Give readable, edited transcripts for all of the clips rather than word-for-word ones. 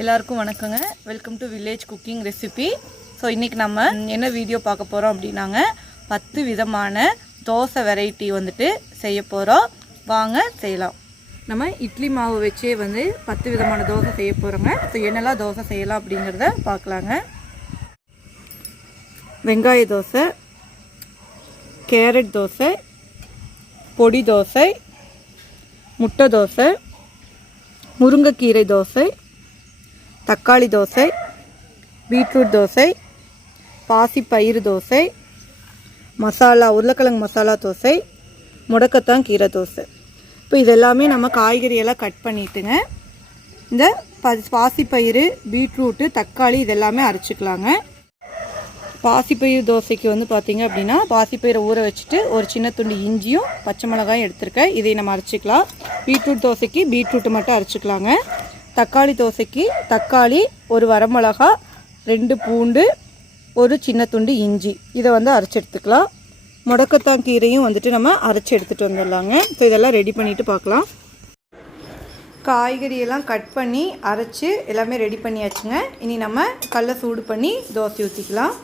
எல்லாருக்கும் வணக்கங்க. Welcome to village cooking recipe. So இன்றைக்கி நம்ம என்ன வீடியோ பார்க்க போகிறோம் அப்படின்னாங்க 10 விதமான தோசை வெரைட்டி வந்துட்டு செய்ய போகிறோம். வாங்க செய்யலாம். நம்ம இட்லி மாவு வச்சே 10 விதமான தோசை செய்ய போகிறோங்க. ஸோ என்னெல்லாம் தோசை செய்யலாம் அப்படிங்கிறத பார்க்கலாங்க. வெங்காய தோசை, கேரட் தோசை, பொடி தோசை, முட்டை தோசை, முருங்கைக்கீரை தோசை, தக்காளி தோசை, பீட்ரூட் தோசை, பாசிப்பயிறு தோசை, மசாலா உருளைக்கிழங்கு மசாலா தோசை, முடக்கத்தான் கீரை தோசை. இப்போ இதெல்லாமே நம்ம காய்கறியெல்லாம் கட் பண்ணிட்டுங்க இந்த பாசிப்பயிறு, பீட்ரூட்டு, தக்காளி இதெல்லாமே அரைச்சிக்கலாங்க. பாசிப்பயிறு தோசைக்கு பார்த்திங்க அப்படின்னா பாசிப்பயிரை ஊற வச்சுட்டு ஒரு சின்ன துண்டு இஞ்சியும் பச்சை மிளகாயும் எடுத்துருக்கேன். இதை நம்ம அரைச்சிக்கலாம். பீட்ரூட் தோசைக்கு பீட்ரூட்டு மட்டும் அரைச்சிக்கலாங்க. தக்காளி தோசைக்கு தக்காளி, ஒரு வரமிளகா, 2 பூண்டு, ஒரு சின்ன துண்டு இஞ்சி இதை அரைச்சி எடுத்துக்கலாம். முடக்கத்தான் கீரையும் நம்ம அரைச்சி எடுத்துகிட்டு வந்துடலாங்க. ஸோ இதெல்லாம் ரெடி பண்ணிவிட்டு பார்க்கலாம். காய்கறியெல்லாம் கட் பண்ணி அரைச்சி எல்லாமே ரெடி பண்ணியாச்சுங்க. இனி நம்ம கல்லை சூடு பண்ணி தோசை ஊற்றிக்கலாம்.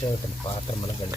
பாத்திரமெல்லாம் கண்டு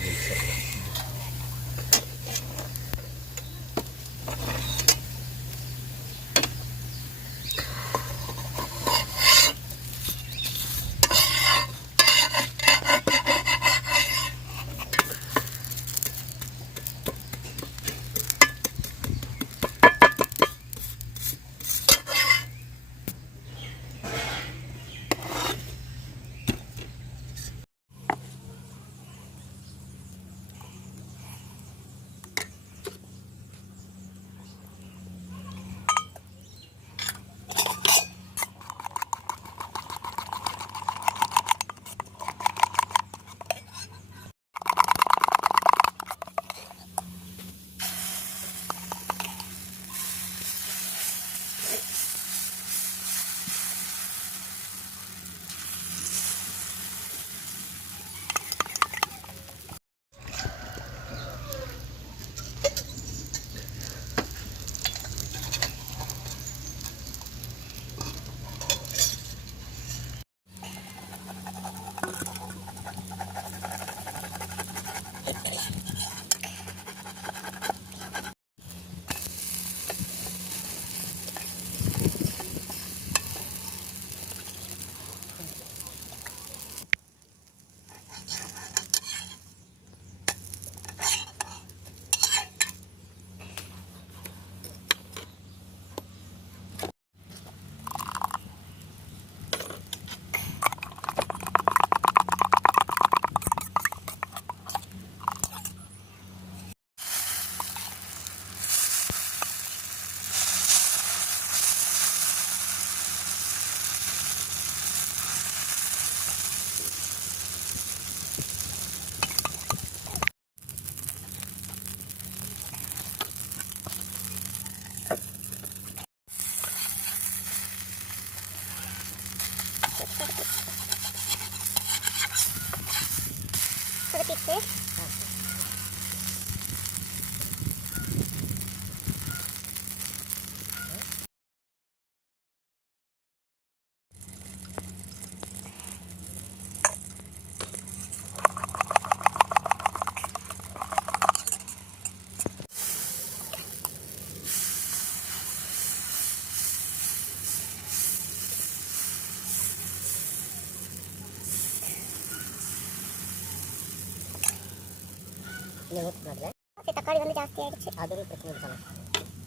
தக்காளி வந்து ஜாஸ்தி ஆயிடுச்சு. அது ஒரு பிரச்சனை இருக்காங்க.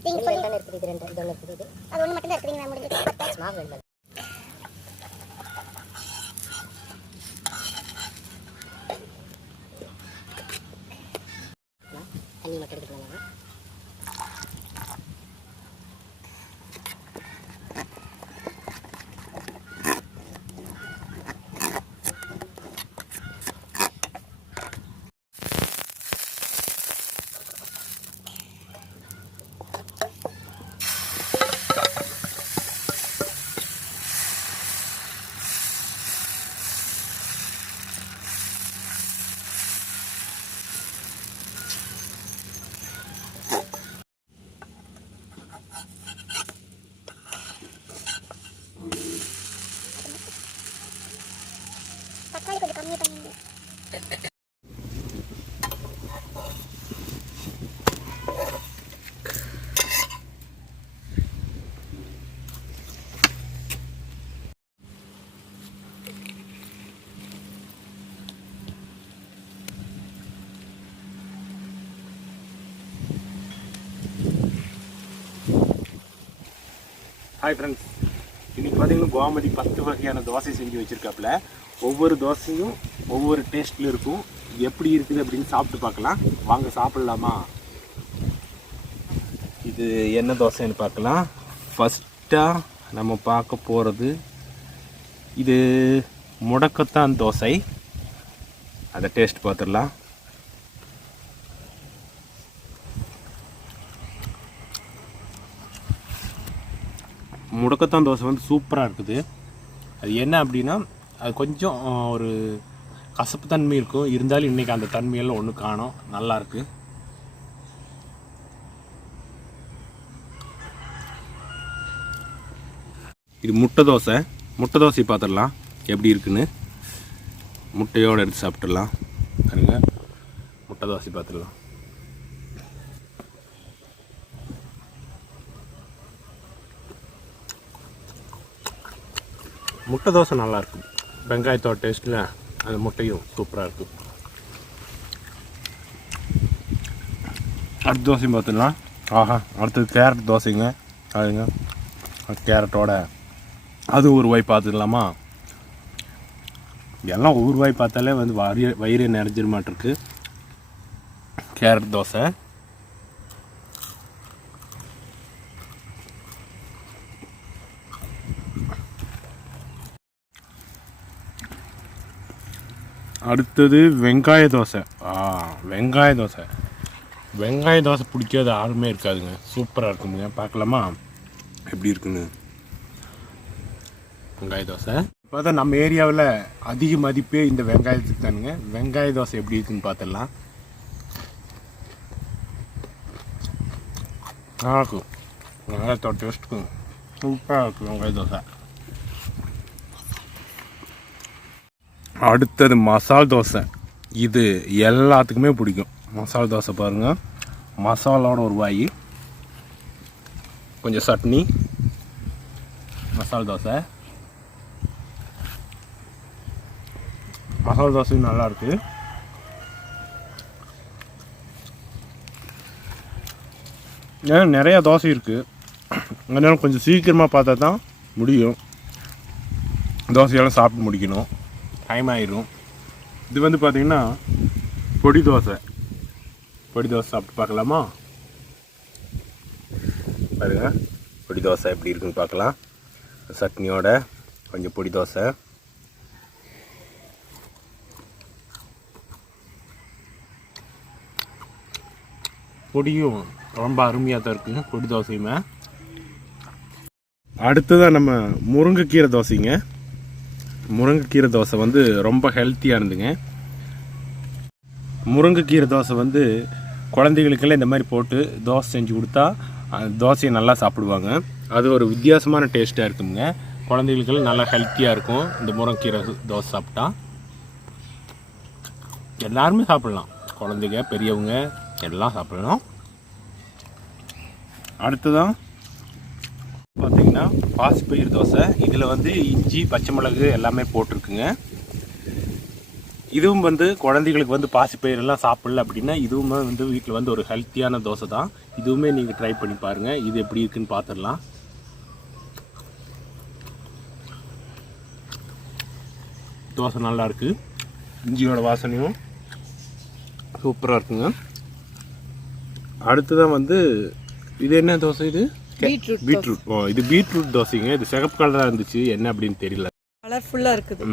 நீங்க இது ரெண்டு இருக்குது, இது ரெண்டு, இது ஒன்று இருக்குது, இது அது ஒன்று மட்டும் தான் இருக்குதுங்க. முடிஞ்சு மாவு வேணும். தண்ணி மட்டும் எடுத்துக்கலாமா? தக்காளி கொஞ்சம் கம்மி பண்ணிங்க. ஹாய் ஃப்ரெண்ட்ஸ், இன்றைக்கி பார்த்தீங்கன்னா கோமதி 10 வகையான தோசை செஞ்சு வச்சுருக்காப்புல. ஒவ்வொரு தோசையும் ஒவ்வொரு டேஸ்ட்டில் இருக்கும். எப்படி இருக்குது அப்படின்னு சாப்பிட்டு பார்க்கலாம். வாங்க சாப்பிட்லாமா? இது என்ன தோசைன்னு பார்க்கலாம். ஃபஸ்ட்டாக நம்ம பார்க்க போகிறது இது முடக்கத்தான் தோசை. அதை டேஸ்ட் பார்த்துடலாம். முடக்கத்தான் தோசை வந்து சூப்பராக இருக்குது. அது என்ன அப்படின்னா, அது கொஞ்சம் ஒரு கசப்பு தன்மை இருக்கும். இருந்தாலும் இன்றைக்கி அந்த தன்மையெல்லாம் ஒன்று காணோம். நல்லாயிருக்கு. இது முட்டை தோசை. முட்டை தோசை பார்த்துடலாம் எப்படி இருக்குன்னு. முட்டையோடு எடுத்து சாப்பிட்டுடலாம். சரிங்க, முட்டை தோசை பார்த்துடலாம். முட்டை தோசை நல்லாயிருக்கும். வெங்காயத்தோட டேஸ்ட்டில் அந்த முட்டையும் சூப்பராக இருக்கும். அடுத்த தோசையும் பார்த்துடலாம். ஆஹா, அடுத்தது கேரட் தோசைங்க. அதுங்க கேரட்டோட அது ஒரு வாய் பார்த்துக்கலாமா? எல்லாம் ஒரு வாய் பார்த்தாலே வந்து வயிறு நிறைஞ்சிட மாட்டிருக்கு. கேரட் தோசை. அடுத்தது வெங்காய தோசை. வெங்காய தோசை. வெங்காய தோசை பிடிக்காத யாருமே இருக்காதுங்க. சூப்பராக இருக்குங்க. பார்க்கலாமா எப்படி இருக்குன்னு? வெங்காய தோசை. இப்போ தான் நம்ம ஏரியாவில் அதிக மதிப்பே இந்த வெங்காயத்துக்கு தானுங்க. வெங்காய தோசை எப்படி இருக்குன்னு பார்த்துடலாம். நல்லாயிருக்கும். வெங்காயத்தோட டேஸ்ட்டுக்கும் சூப்பராக இருக்கும் வெங்காய தோசை. அடுத்தது மசால் தோசை. இது எல்லாத்துக்குமே பிடிக்கும். மசால் தோசை பாருங்கள். மசாலாவோட ஒரு வாய், கொஞ்சம் சட்னி, மசால் தோசை. மசால் தோசையும் நல்லாயிருக்கு. ஏன்னா நிறையா தோசை இருக்குது, அதனால கொஞ்சம் சீக்கிரமாக பார்த்தா தான் முடியும். தோசையெல்லாம் சாப்பிட்டு முடிக்கணும், டைம் ஆயிடும். இது வந்து பார்த்திங்கன்னா பொடி தோசை. பொடி தோசை சாப்பிட்டு பார்க்கலாமா? பாருங்க, பொடி தோசை எப்படி இருக்குன்னு பார்க்கலாம். சட்னியோட கொஞ்சம் பொடி தோசை. பொடியும் ரொம்ப அருமையாக தான் இருக்குங்க, பொடி தோசையுமே. அடுத்ததான் நம்ம முருங்கைக்கீரை தோசைங்க. முருங்கைக்கீரை தோசை வந்து ரொம்ப ஹெல்த்தியாக இருந்துங்க. முருங்கைக்கீரை தோசை வந்து குழந்தைகளுக்கெல்லாம் இந்த மாதிரி போட்டு தோசை செஞ்சு கொடுத்தா தோசையை நல்லா சாப்பிடுவாங்க. அது ஒரு வித்தியாசமான டேஸ்ட்டாக இருக்குங்க. குழந்தைகளுக்கெல்லாம் நல்லா ஹெல்த்தியாக இருக்கும் இந்த முருங்கைக்கீரை தோசை சாப்பிட்டா. எல்லாருமே சாப்பிட்லாம், குழந்தைங்க பெரியவங்க எல்லாம் சாப்பிடலாம். அடுத்ததான் பார்த்தீங்கன்னா பாசிப்பயிறு தோசை. இதில் வந்து இஞ்சி, பச்சை மிளகு எல்லாமே போட்டிருக்குங்க. இதுவும் வந்து குழந்தைகளுக்கு வந்து பாசிப்பயிரெல்லாம் சாப்பிடல அப்படின்னா இதுவுமே வந்து வீட்டில் வந்து ஒரு ஹெல்த்தியான தோசை தான். இதுவுமே நீங்கள் ட்ரை பண்ணி பாருங்கள். இது எப்படி இருக்குன்னு பார்த்துடலாம். தோசை நல்லா இருக்கு. இஞ்சியோட வாசனையும் சூப்பராக இருக்குங்க. அடுத்ததான் வந்து இது என்ன தோசை? இது பீட்ரூட். இது பீட்ரூட் தோசைங்க. இது சிகப்பு கலராக இருந்துச்சு, என்ன அப்படின்னு தெரியல, கலர்ஃபுல்லாக இருக்குது.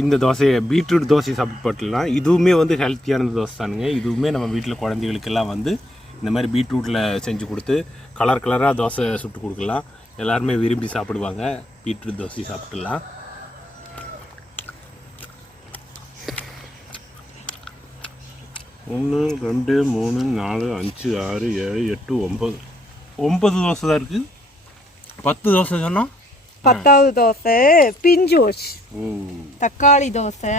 இந்த தோசையை பீட்ரூட் தோசை சாப்பிட்டு போட்டுலாம். இதுவுமே வந்து ஹெல்த்தியான தோசை தானுங்க. இதுவுமே நம்ம வீட்டில் குழந்தைகளுக்கெல்லாம் வந்து இந்த மாதிரி பீட்ரூட்டில் செஞ்சு கொடுத்து கலர் கலராக தோசை சுட்டு கொடுக்கலாம். எல்லாருமே விரும்பி சாப்பிடுவாங்க. பீட்ரூட் தோசை சாப்பிட்டுலாம். ஒன்று, 2, 3, 4, 5, 6, 7, 8, 9 தோசை தான் இருக்குது. 10 தோசை சொன்னால் 10வது தோசை பிஞ்சு வச்சு. தக்காளி தோசை.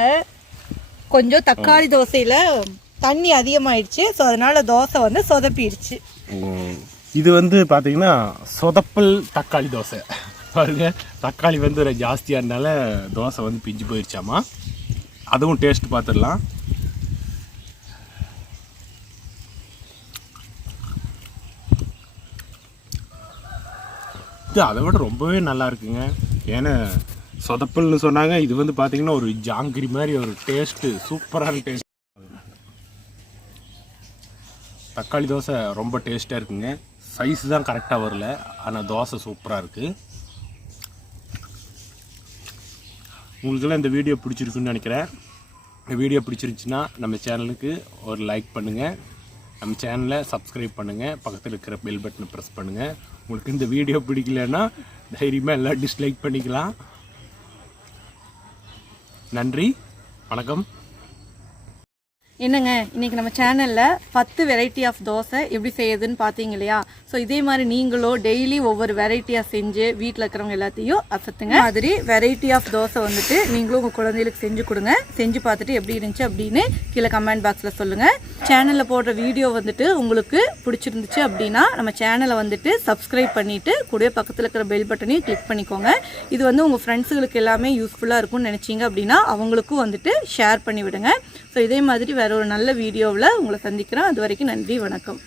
கொஞ்சம் தக்காளி தோசையில் தண்ணி அதிகமாயிடுச்சு, ஸோ அதனால தோசை வந்து சொதப்பிடுச்சு. இது வந்து பார்த்தீங்கன்னா சொதப்பல் தக்காளி தோசை. பாருங்க, தக்காளி வந்து ஜாஸ்தியாக இருந்தால தோசை வந்து பிஞ்சு போயிடுச்சாமா. அதுவும் டேஸ்ட் பார்த்துடலாம். அதை விட ரொம்பவே நல்லா இருக்குங்க. ஏன்னா சொதப்பல்னு சொன்னாங்க, இது வந்து பார்த்தீங்கன்னா ஒரு ஜாங்கிரி மாதிரி ஒரு டேஸ்ட்டு, சூப்பரான டேஸ்ட். தக்காளி தோசை ரொம்ப டேஸ்ட்டாக இருக்குங்க. சைஸ் தான் கரெக்டாக வரல, ஆனால் தோசை சூப்பராக இருக்குது. உங்களுக்கெல்லாம் இந்த வீடியோ பிடிச்சிருக்குன்னு நினைக்கிறேன். இந்த வீடியோ பிடிச்சிருந்துச்சுன்னா நம்ம சேனலுக்கு ஒரு லைக் பண்ணுங்கள், நம்ம சேனலை சப்ஸ்கிரைப் பண்ணுங்கள், பக்கத்தில் இருக்கிற பெல் பட்டனை ப்ரெஸ் பண்ணுங்கள். உங்களுக்கு இந்த வீடியோ பிடிக்கலன்னா தைரியமாக எல்லாம் டிஸ்லைக் பண்ணிக்கலாம். நன்றி, வணக்கம். என்னங்க இன்றைக்கி நம்ம சேனலில் 10 வெரைட்டி ஆஃப் தோசை எப்படி செய்யுதுன்னு பார்த்தீங்க இல்லையா? ஸோ இதே மாதிரி நீங்களும் டெய்லி ஒவ்வொரு வெரைட்டியாக செஞ்சு வீட்டில் இருக்கிறவங்க எல்லாத்தையும் அசத்துங்க. மாதிரி வெரைட்டி ஆஃப் தோசை வந்துட்டு நீங்களும் உங்கள் குழந்தைகளுக்கு செஞ்சு கொடுங்க. செஞ்சு பார்த்துட்டு எப்படி இருந்துச்சு அப்படின்னு கீழே கமெண்ட் பாக்ஸில் சொல்லுங்கள். சேனலில் போடுற வீடியோ வந்துட்டு உங்களுக்கு பிடிச்சிருந்துச்சு அப்படின்னா நம்ம சேனலை வந்துட்டு சப்ஸ்கிரைப் பண்ணிவிட்டு கூடவே பக்கத்தில் இருக்கிற பெல் பட்டனையும் கிளிக் பண்ணிக்கோங்க. இது வந்து உங்கள் ஃப்ரெண்ட்ஸுகளுக்கு எல்லாமே யூஸ்ஃபுல்லாக இருக்கும்னு நினச்சிங்க அப்படின்னா அவங்களுக்கும் வந்துட்டு ஷேர் பண்ணி விடுங்க. ஸோ இதே மாதிரி வேறு ஒரு நல்ல வீடியோவில் உங்களை சந்திக்கிறேன். அது வரைக்கும் நன்றி, வணக்கம்.